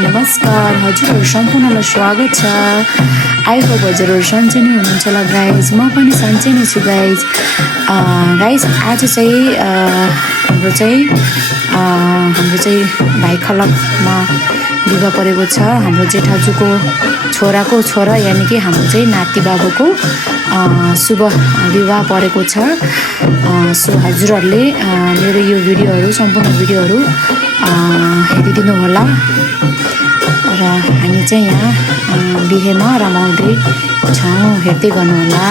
नमस्कार हजुरहरू सम्पूर्णलाई स्वागत छ। आई होप हजुरहरू सन्चै नै हुनुहुन्छ होला गाइज, म पनि सन्चै नै छु गाइज। आज चाहिँ हाम्रो चाहिँ भाइ खलकमा विवाह परेको छ। हाम्रो जेठाजुको छोराको छोरा यानि कि हाम्रो चाहिँ नाति बाबुको शुभ विवाह परेको छ। सो हजुरहरूले मेरो यो भिडियोहरू सम्पूर्ण भिडियोहरू हेरिदिनु होला र हामी चाहिँ यहाँ बिहेमा रमाउँदै छौँ, हेर्दै गर्नुहोला।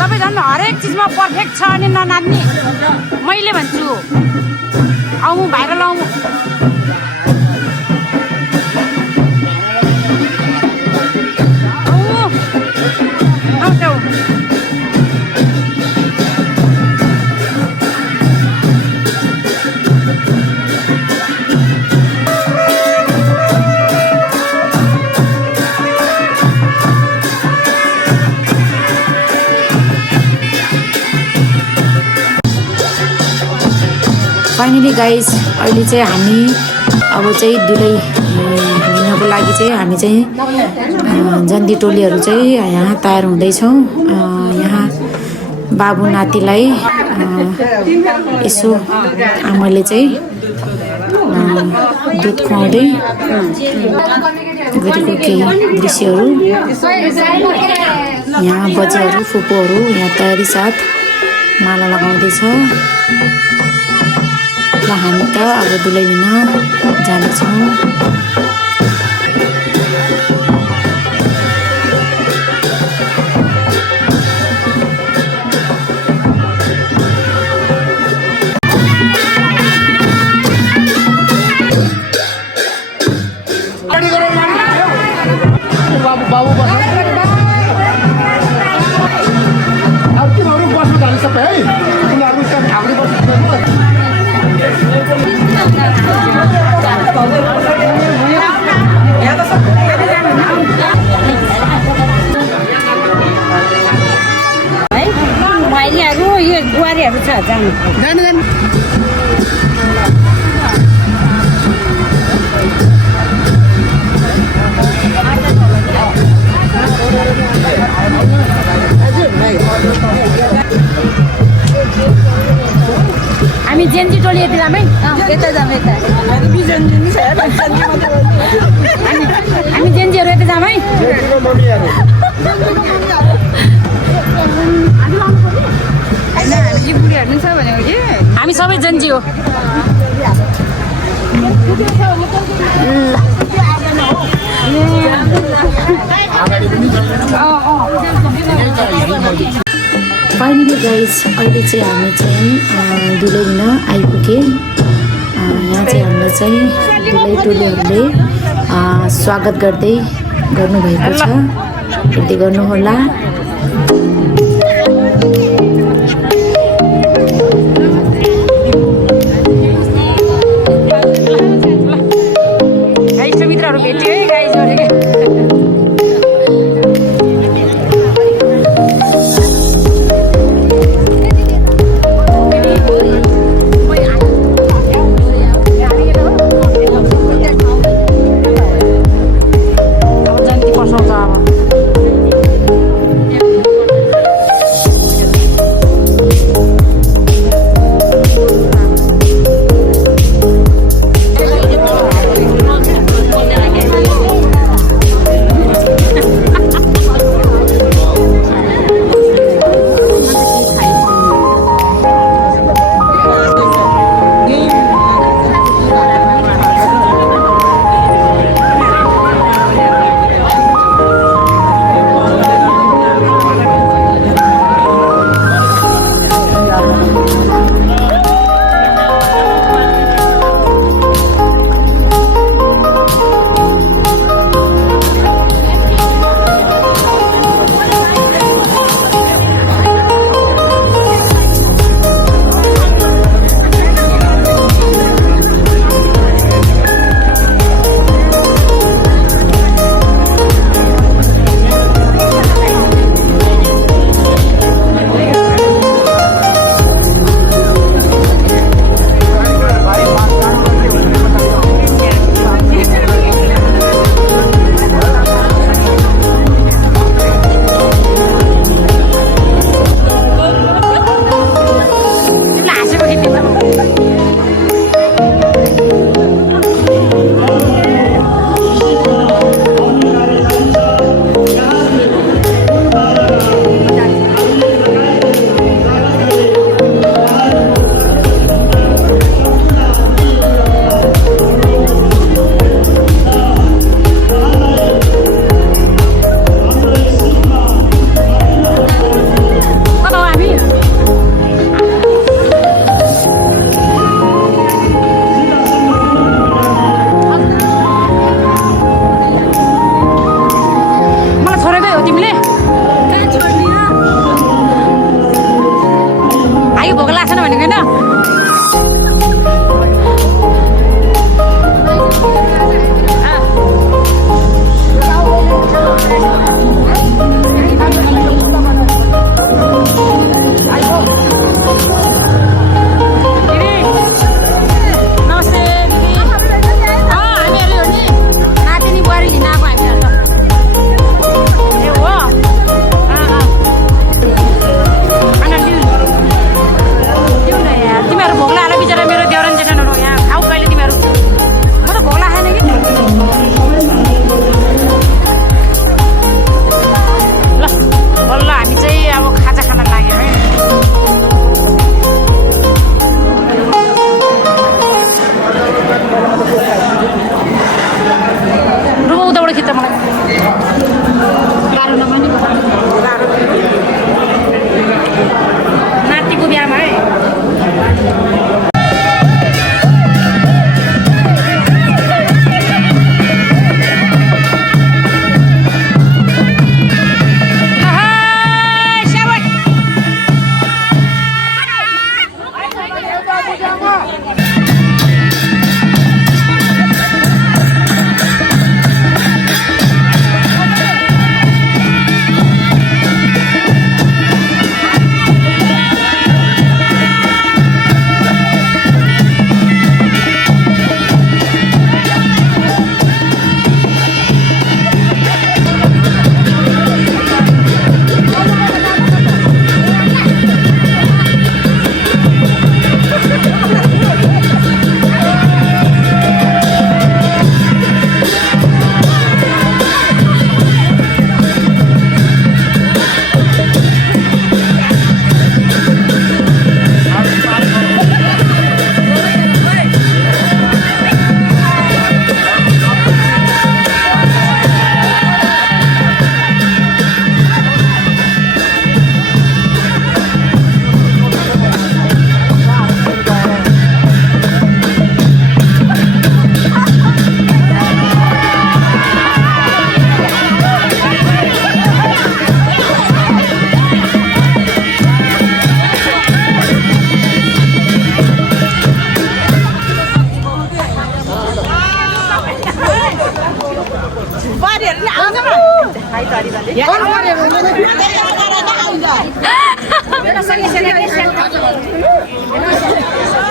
तपाईँ झन् हरेक चिजमा पर्फेक्ट छ अनि ननाद्ने मैले भन्छु। आउँ भाइरल आउँ फाइनली गाइस अहिले चाहिँ हामी अब चाहिँ दुलै हिँड्नको लागि चाहिँ हामी चाहिँ जन्दी टोलीहरू चाहिँ यहाँ तयार हुँदैछौँ। यहाँ बाबु नातिलाई यसो आमाले चाहिँ दुध खुवाउँदै गरेको केही दृश्यहरू, यहाँ बजेहरू फुपूहरू यहाँ तयारी साथ माला लगाउँदैछ। हामी त अब दुलै लिन जानेछौँ। भाइलीहरू यो बुहारीहरू छ जानु हामी जेन्जी टोली यति जाम है, यता जाम यता हामी जेन्जीहरू यता जाम है। हामी सबै जेन्जी हो। फाइनली गाइस अहिले चाहिँ हामी चाहिँ दुलै लिन आइपुगे। यहाँ चाहिँ हामीलाई चाहिँ दुलै टोलीहरूले स्वागत गर्नुभएको छ, हेर्दै गर्नुहोला। भेट्यो है गाइस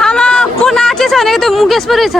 आमा को नाचेछ भनेको त्यो मुकेश पो रहेछ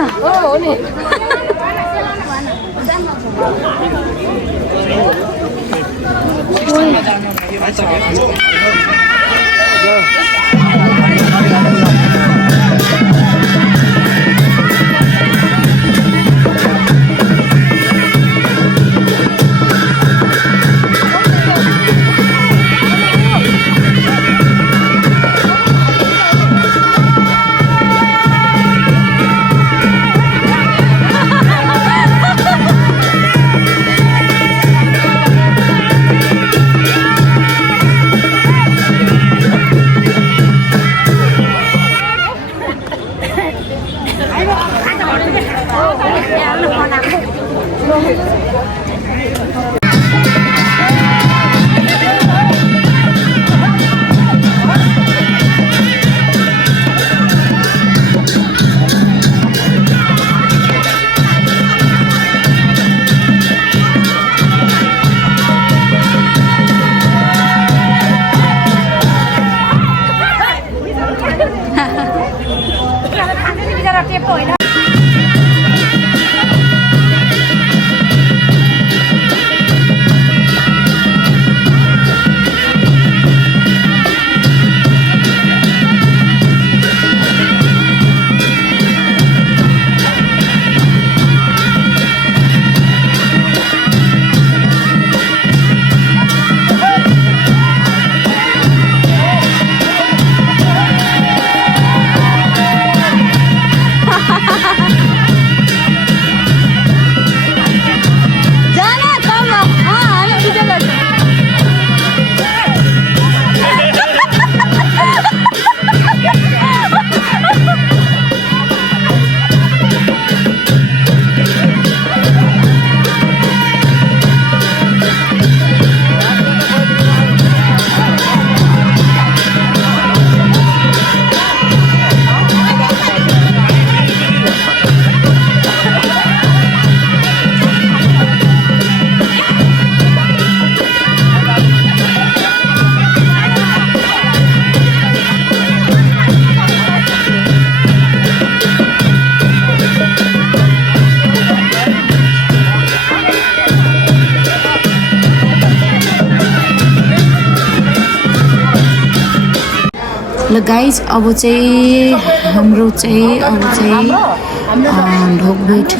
ल गाइज अब चाहिँ हाम्रो चाहिँ अब चाहिँ ढोकभेट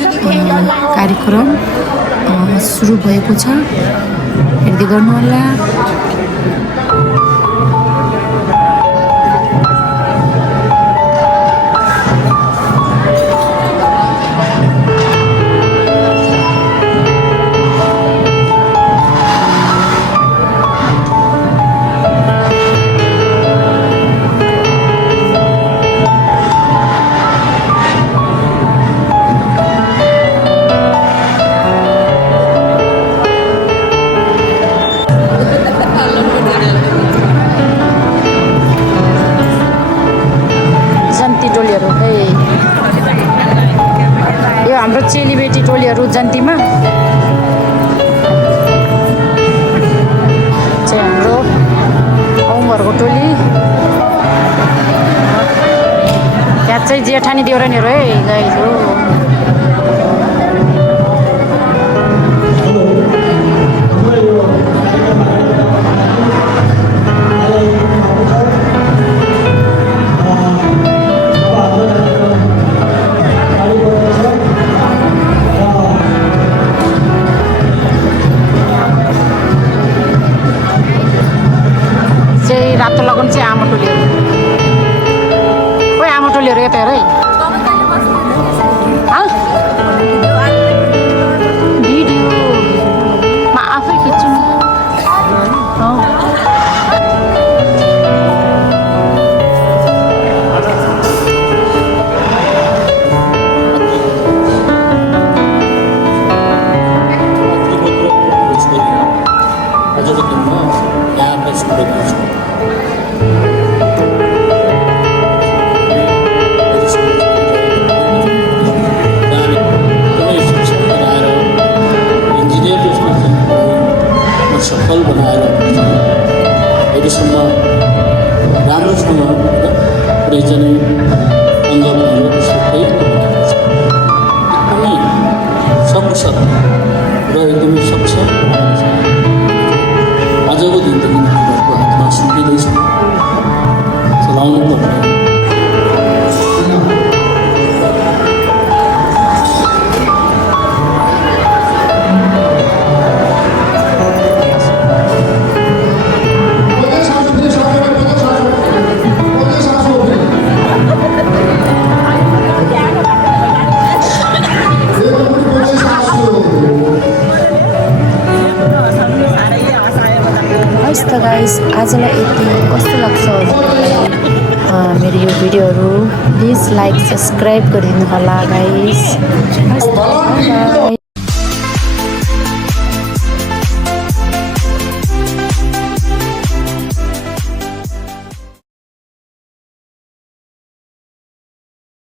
कार्यक्रम सुरु भएको छ हेर्दै गर्नु होला हाम्रो चेलीबेटी टोलीहरू जन्तीमा चाहिँ हाम्रो औँघरको टोली त्यहाँ चाहिँ जेठानी देउरानीहरू है गाईहरू रातो लगन चाहिँ आमा टोलीहरू खोइ आमा टोलीहरू यता हेर है भिडियोमा आफै खिच्छु नि सबैजना अङ्ग भनेर त्यसको केही एकदमै सकुशल र एकदमै सक्षम आजको दिनदेखि हामीहरूको हातमा सुम्पिँदैछ चलाउनु पर्ने हस् त गाइस आजलाई यति कस्तो लाग्छ हजुरहरूलाई मेरो यो भिडियोहरू प्लिज लाइक सब्सक्राइब गरिदिनु होला गाइस हस् त बाई बाई